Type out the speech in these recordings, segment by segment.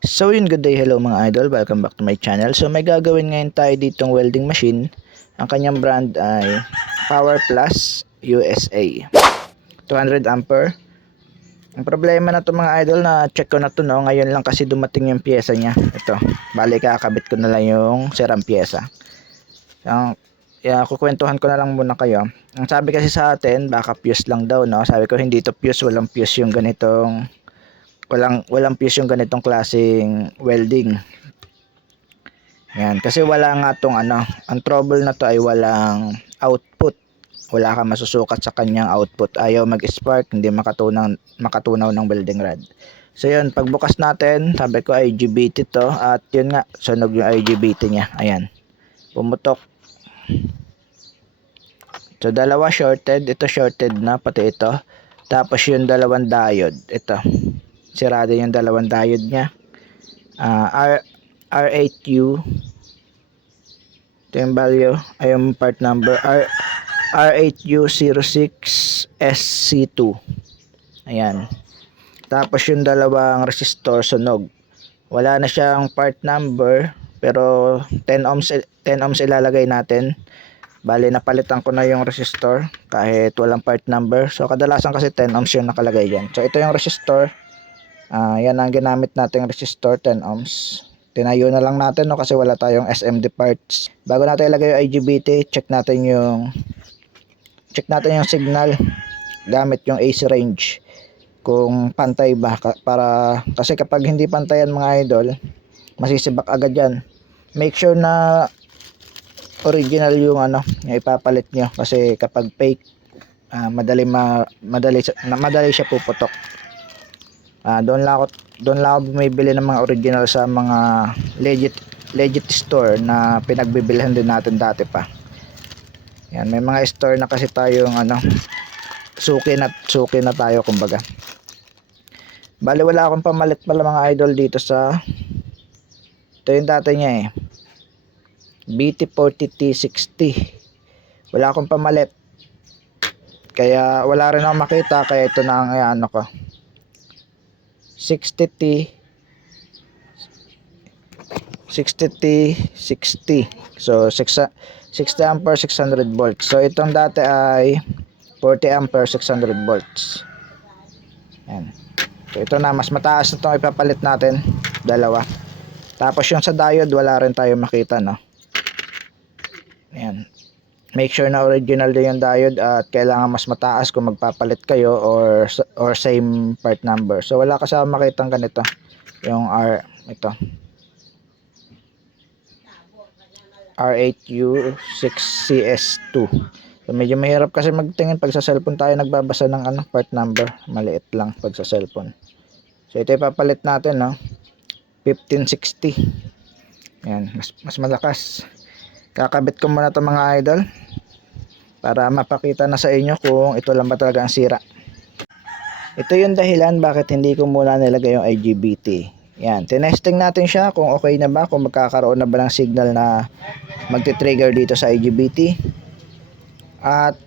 So yun, good day, hello mga idol, welcome back to my channel. So may gagawin ngayon tayo ditong welding machine. Ang kanyang brand ay Power Plus USA 200 ampere. Ang problema na to mga idol, na check ko na to no, ngayon lang kasi dumating yung pyesa niya. Ito, bali kakabit ko na lang yung sirang pyesa. Kukwentuhan ko na lang muna kayo. Ang sabi kasi sa atin, baka fuse lang daw no. Sabi ko hindi to fuse, walang fuse yung ganitong walang fuse yung ganitong klaseng welding. Yan, kasi wala nga tong ang trouble na to ay walang output. Wala kang masusukat sa kanyang output. Ayaw mag-spark, hindi makatunaw ng welding rod. So yun, pagbukas natin, sabi ko IGBT to, at yun nga, sunog yung IGBT niya. Ayan, pumutok. So dalawa shorted, ito shorted na, pati ito. Tapos yung dalawang diode, ito. Sirado yung dalawang diode niya. R8U, ito yung value, ay yung part number R8U06SC2. Ayan. Tapos yung dalawang resistor sunog. Wala na siyang part number, pero 10 ohms ilalagay natin. Bali napalitan ko na yung resistor kahit walang part number. So kadalasan kasi 10 ohms yung nakalagay diyan. So ito yung resistor. Yan ang ginamit nating resistor, 10 ohms. Tinayo na lang natin no, kasi wala tayong SMD parts. Bago natin ilagay yung IGBT, check natin yung signal gamit yung AC range kung pantay ba, kasi kapag hindi pantayan mga idol, masisibak agad yan. Make sure na original yung yung ipapalit nyo, kasi kapag fake, madali siya puputok. Doon lang ako bumibili ng mga original sa mga legit store na pinagbibilhan din natin dati pa. Yan, may mga store na kasi tayong suki na tayo kumbaga. Bali wala akong pamalit pala mga idol dito sa, ito yung dati niya BT40T60. Wala akong pamalit, kaya wala rin akong makita, kaya ito na ang ko 60T 60. So 60 ampere 600 volts. So itong dati ay 40 ampere 600 volts. Yan. So ito na, mas mataas na itong ipapalit natin, dalawa. Tapos yung sa diode wala rin tayo makita no. Yan. Make sure na original din yung diode, at kailangan mas mataas kung magpapalit kayo, or same part number. So wala kasi makitang ganito yung ito R8U6CS2. So medyo mahirap kasi magtingin pag sa cellphone tayo nagbabasa ng part number, maliit lang pag sa cellphone. So ito ipapalit natin no, 1560. Yan, mas malakas. Kakabit ko muna ito mga idol para mapakita na sa inyo kung ito lang ba talaga ang sira. Ito yung dahilan bakit hindi ko muna nilagay yung IGBT. Yan, tinesting natin siya kung okay na ba, kung magkakaroon na ba ng signal na magti-trigger dito sa IGBT. At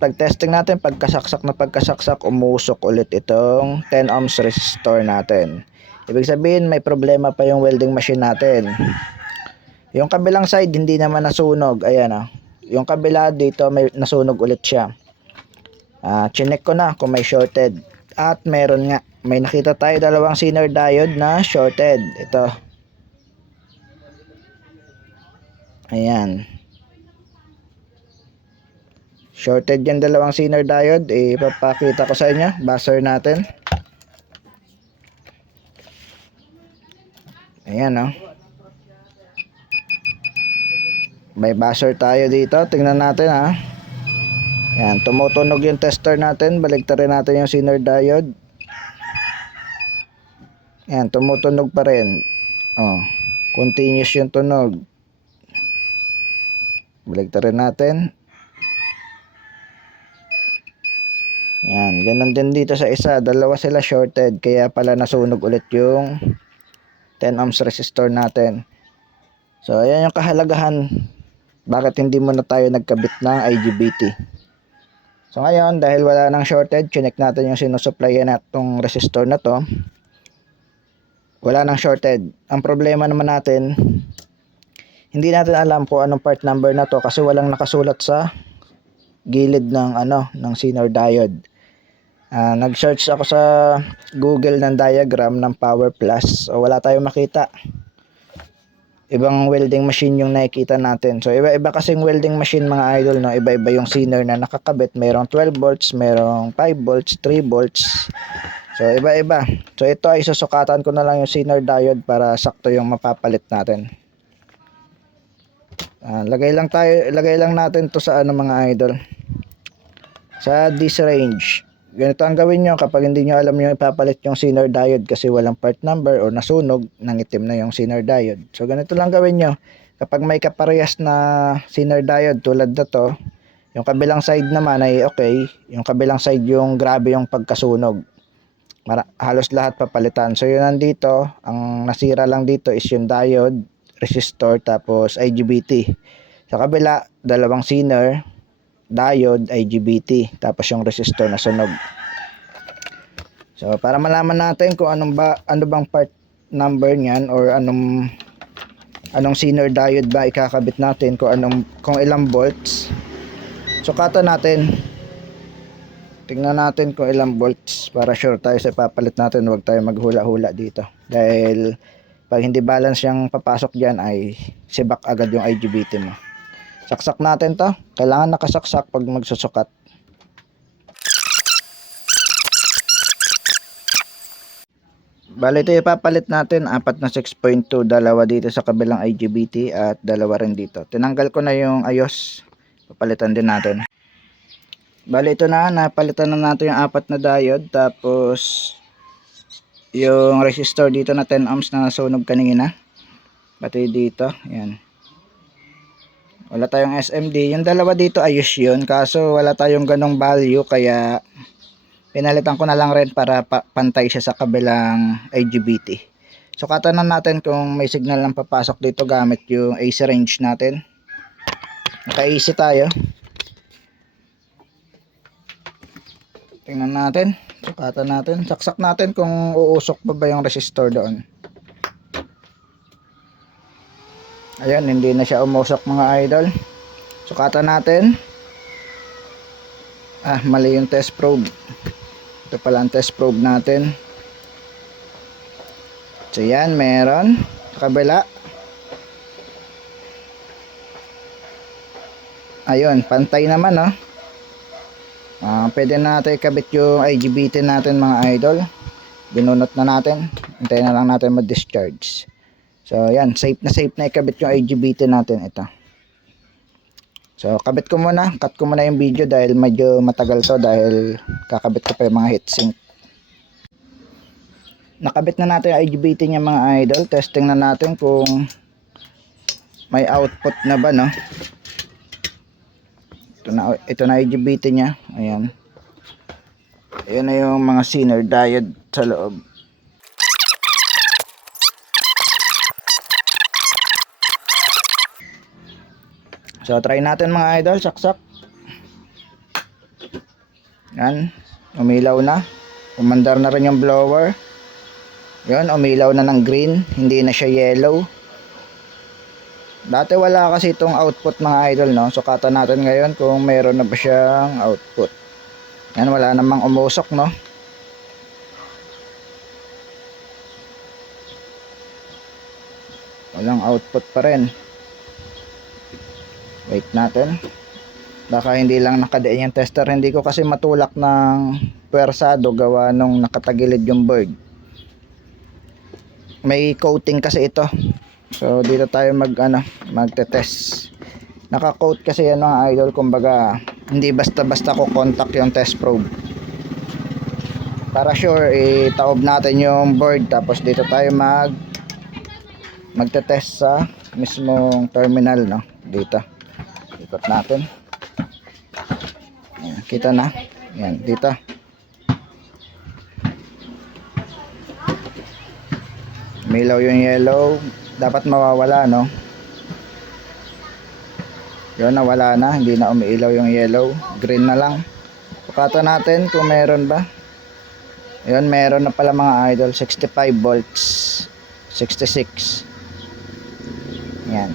pag-testing natin, pagkasaksak umusok ulit itong 10 ohms resistor natin. Ibig sabihin may problema pa yung welding machine natin. Yung kabilang side hindi naman nasunog, ayan yung kabila dito may nasunog ulit siya. Chinek ko na kung may shorted, at meron nga, may nakita tayo dalawang Zener diode na shorted. Ito, ayan, shorted yung dalawang Zener diode. Ipapakita ko sa inyo, buzzer natin. Ayan may buzzer tayo dito, tingnan natin Yan, tumutunog yung tester natin. Baligtarin natin yung Zener diode. Yan, tumutunog pa rin. Continuous yung tunog. Baligtarin natin. Yan, ganun din dito sa isa. Dalawa sila shorted, kaya pala nasunog ulit yung 10 ohms resistor natin. So ayan yung kahalagahan bakit hindi muna tayo nagkabit ng IGBT. So ngayon, dahil wala nang shorted, chinek natin yung sinusuplayan na itong resistor na to. wala nang shorted. Ang problema naman natin, hindi natin alam kung anong part number na to kasi walang nakasulat sa gilid ng ng Zener diode. Nag-search ako sa Google ng diagram ng Power Plus. So wala tayong makita. Ibang welding machine yung nakikita natin. So iba-iba kasing welding machine mga idol, no. Iba-iba yung Zener na nakakabit. Merong 12 volts, merong 5 volts, 3 volts. So iba-iba. So ito ay susukatan ko na lang yung Zener diode para sakto yung mapapalit natin. Lagay lang natin to sa mga idol. Sa this range. Ganito ang gawin nyo kapag hindi nyo alam yung ipapalit yung Zener diode kasi walang part number o nasunog, nangitim na yung Zener diode. So ganito lang gawin nyo. Kapag may kaparehas na Zener diode tulad na to, yung kabilang side naman ay okay, yung kabilang side yung grabe yung pagkasunog. Halos lahat papalitan. So yun nandito, ang nasira lang dito is yung diode, resistor, tapos IGBT. Sa kabila, dalawang Zener, diode, IGBT, tapos yung resistor na sunog. So para malaman natin kung ano bang part number niyan or anong Zener diode ba ikakabit natin, kung ilang volts. Sukatan natin. Tingnan natin kung ilang volts para sure tayo sa papalit natin, huwag tayo maghula-hula dito. Dahil pag hindi balance yung papasok diyan ay sibak agad yung IGBT mo. Saksak natin to. Kailangan nakasaksak pag magsusukat. Bali ito ipapalit natin. 4 na 6.2. Dalawa dito sa kabilang IGBT at dalawa rin dito. Tinanggal ko na yung ayos. Papalitan din natin. Bali ito na. Napalitan na natin yung 4 na diode. Tapos yung resistor dito na 10 ohms na nasunog kanina. Pati dito. Ayan. Wala tayong SMD. Yung dalawa dito ayos yun. Kaso wala tayong ganong value. Kaya pinalitan ko na lang rin para pantay siya sa kabilang IGBT. Sukatan na natin kung may signal ng papasok dito gamit yung AC range natin. Naka-AC tayo. Tingnan natin. Sukatan natin. Saksak natin kung uusok pa ba yung resistor doon. Ayan, hindi na siya umusok mga idol. Sukatan natin. Mali yung test probe. Ito pala ang test probe natin. So yan, meron. Sa kabila. Ayun, pantay naman, no. Pwede na natin ikabit yung IGBT natin mga idol. Binunot na natin. Hintayin na lang natin mag-discharge. So yan, safe na ikabit yung IGBT natin ito. So kabit ko muna, cut ko muna yung video dahil medyo matagal to dahil kakabit ko pa yung mga heatsink. Nakabit na natin yung IGBT niya mga idol. Testing na natin kung may output na ba, no. Ito na IGBT niya. Ayan. Ayan na yung mga Zener diode sa loob. So try natin mga idol, saksak. Yan, umilaw na. Umandar na rin yung blower. Yan, umilaw na ng green, hindi na siya yellow. Dati wala kasi itong output mga idol, no. Sukatan natin ngayon kung meron na ba siyang output. Yan, wala namang umusok, no. Walang output pa rin. Wait natin. Baka hindi lang nakadiin yung tester. Hindi ko kasi matulak ng pwersado gawa nung nakatagilid yung board. May coating kasi ito. So dito tayo magte-test. Naka-coat kasi yan mga idol. Kumbaga hindi basta-basta ko contact yung test probe. Para sure itaob natin yung board. Tapos dito tayo magte-test sa mismong terminal, no. Dito. Ikot natin. Ayan, kita na. Ayan, dito. Umilaw yung yellow. Dapat mawawala, no. Yun, nawala na. Hindi na umiilaw yung yellow. Green na lang. Sukatan natin kung meron ba. Yun, meron na pala mga idol. 65 volts. 66. Yan.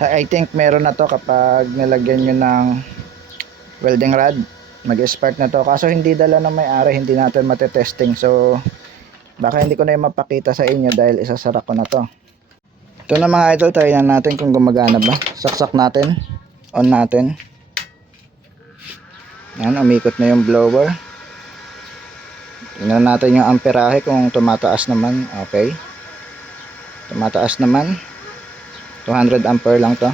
I think meron na to kapag nilagyan nyo ng welding rod. Mag-spark na to. Kaso hindi dala ng may-ari, hindi natin matetesting. So, baka hindi ko na yung mapakita sa inyo dahil isasara ko na to. Ito na mga idol, try na natin kung gumagana ba. Saksak natin. On natin. Yan, umikot na yung blower. Tingnan natin yung amperahe kung tumataas naman. Okay. Tumataas naman. 200 ampere lang to.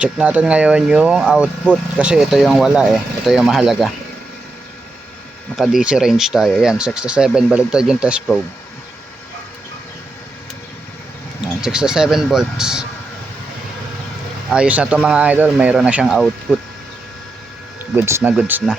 Check natin ngayon yung output kasi ito yung wala eh. Ito yung mahalaga. Naka DC range tayo. Yan, 67. Baligtad yung test probe. Yan, 67 volts. Ayos na to mga idol. Mayroon na siyang output. Goods na goods na.